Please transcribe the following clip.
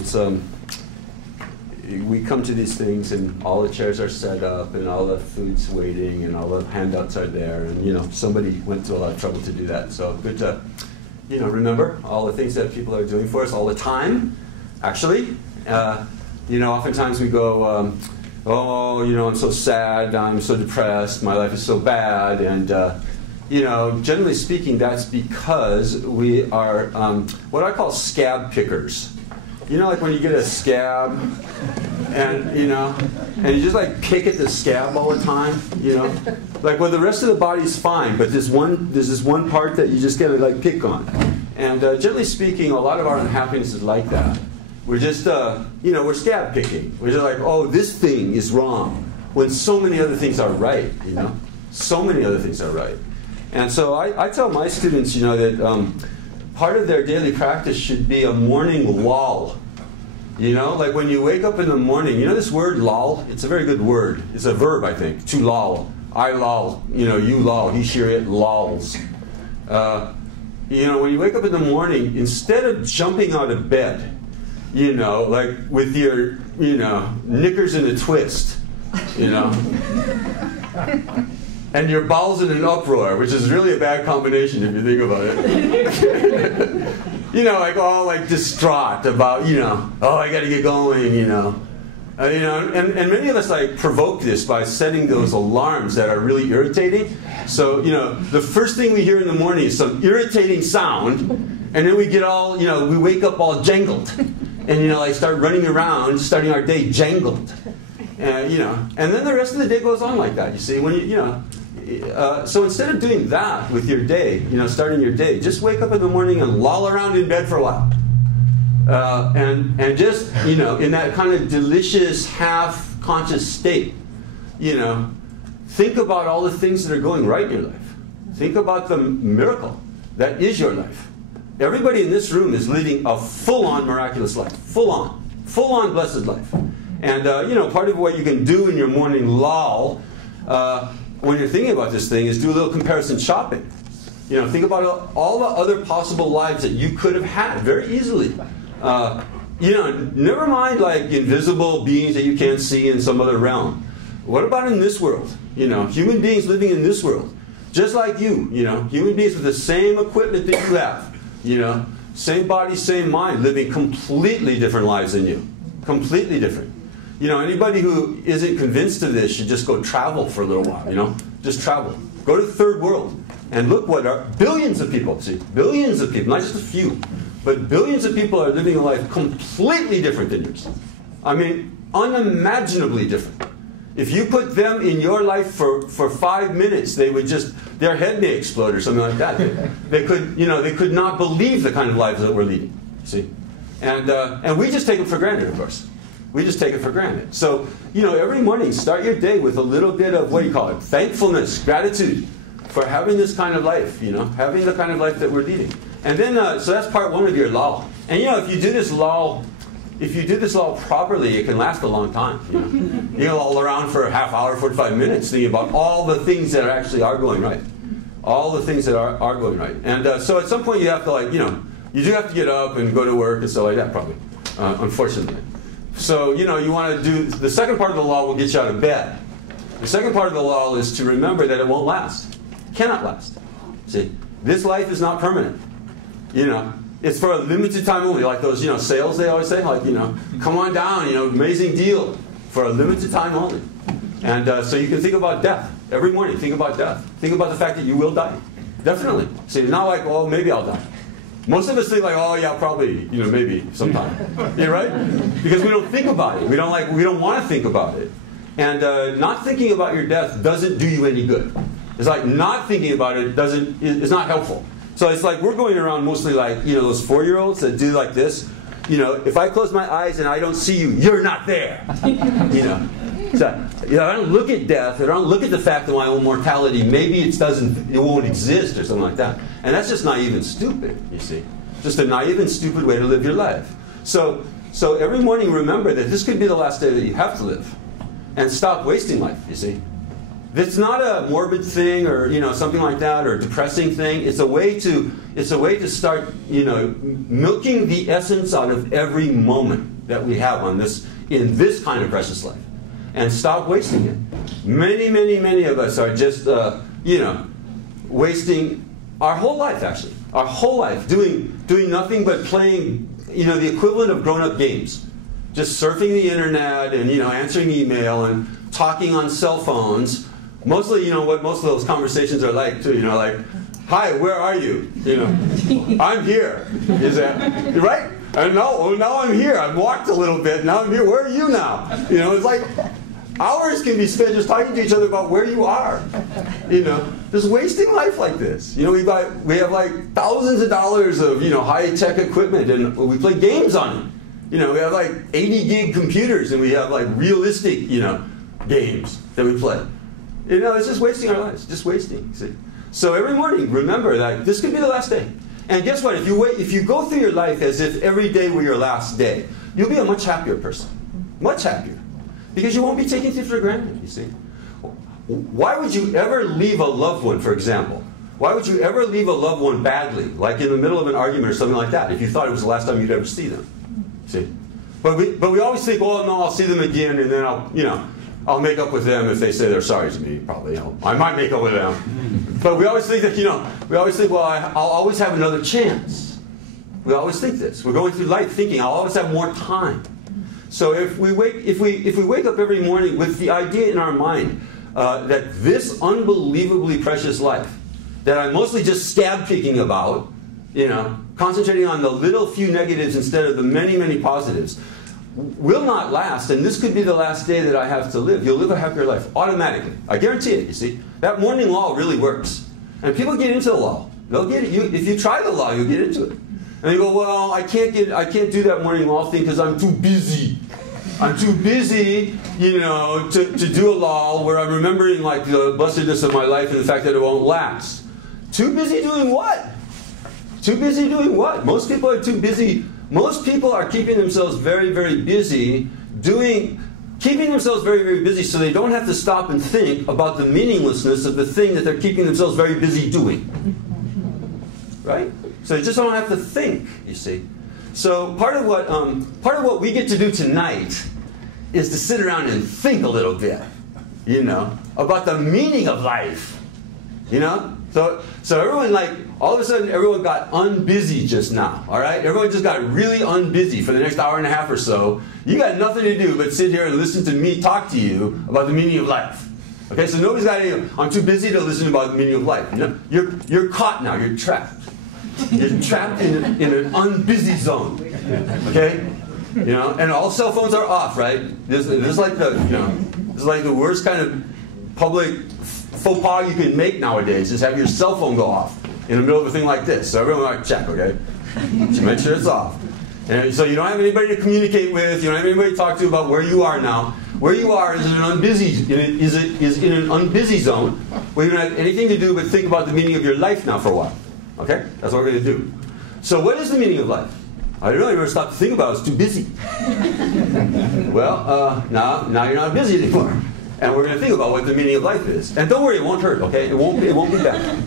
it's we come to these things and all the chairs are set up and all the food's waiting and all the handouts are there, and somebody went to a lot of trouble to do that. So good to remember all the things that people are doing for us all the time. Actually, oftentimes we go, I'm so sad, I'm so depressed, my life is so bad, and generally speaking, that's because we are what I call scab pickers. Like when you get a scab, and you just like pick at the scab all the time, like the rest of the body's fine, but there's this one part that you just gotta like pick on. And generally speaking, a lot of our unhappiness is like that. We're just, we're scab picking. We're just like, oh, this thing is wrong, when so many other things are right, so many other things are right. And so I tell my students, that part of their daily practice should be a morning lull. Like when you wake up in the morning, this word lull, it's a very good word. It's a verb, I think, to lull. I lull, you lull, he, she, it lulls. When you wake up in the morning, instead of jumping out of bed, like with your, knickers in a twist, and your bowels in an uproar, which is really a bad combination if you think about it. Like all like distraught about, oh, I got to get going, and many of us like provoke this by setting those alarms that are really irritating. So, the first thing we hear in the morning is some irritating sound, and then we get all, we wake up all jangled, and like start running around, starting our day jangled, and then the rest of the day goes on like that. You see, when so instead of doing that with your day, starting your day, just wake up in the morning and loll around in bed for a while. And just, in that kind of delicious, half-conscious state, think about all the things that are going right in your life. Think about the miracle that is your life. Everybody in this room is living a full-on miraculous life. Full-on blessed life. And, part of what you can do in your morning lull, when you're thinking about this thing, is do a little comparison shopping. Think about all the other possible lives that you could have had very easily. Never mind like invisible beings that you can't see in some other realm. What about in this world? Human beings living in this world, just like you. Human beings with the same equipment that you have. Same body, same mind, living completely different lives than you. Completely different. Anybody who isn't convinced of this should just go travel for a little while, Just travel. Go to the third world and look what are billions of people, billions of people, not just a few, but billions of people are living a life completely different than yours. I mean, unimaginably different. If you put them in your life for 5 minutes, they would their head may explode or something like that. They could not believe the kind of lives that we're leading, see? And we just take it for granted, of course. We just take it for granted. So, every morning, start your day with a little bit of, thankfulness, gratitude for having this kind of life, having the kind of life that we're leading. And then, so that's part one of your lull. And, if you do this lull properly, it can last a long time. You can lull around for a half hour, 45 minutes, thinking about all the things that actually are going right. All the things that are going right. And so at some point you have to, you do have to get up and go to work and stuff like that, probably, unfortunately. So, you want to do, the second part of the lull will get you out of bed. The second part of the lull is to remember that it won't last. It cannot last. See, this life is not permanent. It's for a limited time only, like those, sales they always say, come on down, amazing deal, for a limited time only. And so you can think about death. Every morning, think about death. Think about the fact that you will die. Definitely. See, it's not like, well, maybe I'll die. Most of us think like, oh yeah, probably, maybe sometime. Yeah, right? Because we don't think about it. We don't want to think about it. And not thinking about your death doesn't do you any good. It's like not thinking about it it's not helpful. So it's like we're going around mostly like, those 4-year-olds that do like this. If I close my eyes and I don't see you, you're not there. So, I don't look at death. I don't look at the fact of my own mortality. Maybe it won't exist or something like that. And that's just naive and stupid, you see. Just a naive and stupid way to live your life. So every morning remember that this could be the last day that you have to live. And stop wasting life, you see. It's not a morbid thing or, you know, something like that, or a depressing thing. It's a way to start, you know, milking the essence out of every moment that we have in this kind of precious life, and stop wasting it. Many of us are just, you know, wasting our whole life, actually. Our whole life doing nothing but playing, you know, the equivalent of grown-up games. Just surfing the internet and, you know, answering email and talking on cell phones. Mostly, you know, what most of those conversations are like, too. You know, like, hi, where are you? You know, I'm here. Is that right? And now I'm here. I've walked a little bit. Now I'm here. Where are you now? You know, it's like hours can be spent just talking to each other about where you are. You know, just wasting life like this. You know, we have like thousands of dollars of, you know, high-tech equipment, and we play games on it. You know, we have like 80 gig computers, and we have like realistic, you know, games that we play. You know, it's just wasting our lives, just wasting. See? So every morning, remember that this could be the last day. And guess what? If you go through your life as if every day were your last day, you'll be a much happier person, much happier, because you won't be taking things for granted. You see? Why would you ever leave a loved one, for example? Why would you ever leave a loved one badly, like in the middle of an argument or something like that, if you thought it was the last time you'd ever see them? See? But we always think, well, no, I'll see them again, and then I'll make up with them if they say they're sorry to me. Probably, I might make up with them. But we always think that, well, I'll always have another chance. We always think this. We're going through life thinking I'll always have more time. So if we wake up every morning with the idea in our mind that this unbelievably precious life that I'm mostly just scab picking about, you know, concentrating on the little few negatives instead of the many positives, will not last, and this could be the last day that I have to live. You'll live a happier life automatically. I guarantee it. You see, that morning law really works, and people get into the law. They'll get it. If you try the law, you'll get into it. And you go, well, I can't do that morning law thing because I'm too busy. I'm too busy, you know, to do a law where I'm remembering like the blessedness of my life and the fact that it won't last. Too busy doing what? Too busy doing what? Most people are too busy. Most people are keeping themselves very busy keeping themselves very busy so they don't have to stop and think about the meaninglessness of the thing that they're keeping themselves very busy doing. Right? So they just don't have to think, you see. So part of what we get to do tonight is to sit around and think a little bit, you know, about the meaning of life. You know? So everyone, like, all of a sudden everyone got unbusy just now, all right? Everyone just got really unbusy for the next hour and a half or so. You got nothing to do but sit here and listen to me talk to you about the meaning of life. Okay, so nobody's got any, I'm too busy to listen about the meaning of life. You know? You're caught now, you're trapped. You're trapped in an unbusy zone. Okay? You know, and all cell phones are off, right? This is like the worst kind of public faux pas you can make nowadays, is have your cell phone go off in the middle of a thing like this. So everyone might check, okay? So make sure it's off. And so you don't have anybody to communicate with, you don't have anybody to talk to about where you are now. Where you are is in an unbusy zone where you don't have anything to do but think about the meaning of your life now for a while. Okay? That's what we're going to do. So what is the meaning of life? I really never stopped to think about it. I was too busy. Well, now you're not busy anymore. And we're going to think about what the meaning of life is. And don't worry, it won't hurt, okay? It won't be bad.